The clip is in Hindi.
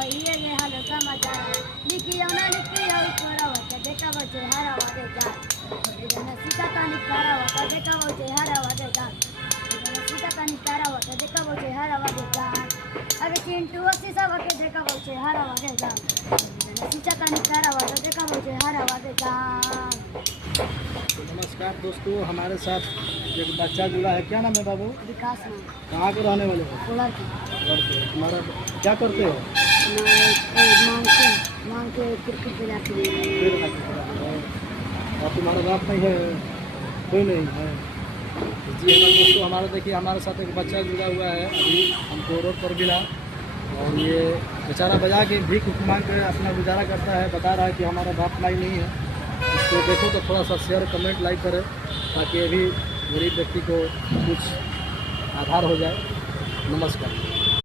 कहिए ये हाल समाचार लिखियो ना लिखियो छोरावत देखावो छे हारा वागे जा એને સીતાતાની તારાવત દેખાવો છે હારા વાગે जा એને સીતાતાની તારાવત દેખાવો છે હારા વાગે जा अरे चिंटू सीसा वागे देखावो छे हारा वागे जा એને સીતાતાની તારાવત देखावो छे हारा वागे जा। तो नमस्कार दोस्तों, हमारे साथ एक बच्चा जुड़ा है। क्या नाम है बाबू? विकास में कहाँ के रहने वाले हो? कोलार की तुम्हारा क्या करते हो? मांग के क्रिकेट खिलाते और तुम्हारा बाप नहीं है? कोई नहीं है। जी हमारे दोस्तों, हमारे देखिए हमारे साथ एक बच्चा जुड़ा हुआ है। अभी हमको रोड पर मिला और ये बेचारा बजा के भीख मांग के अपना गुजारा करता है। बता रहा है कि हमारा बाप माई नहीं है। इसको देखो तो थोड़ा सा शेयर कमेंट लाइक करें ताकि ये भी गरीब व्यक्ति को कुछ आधार हो जाए। नमस्कार।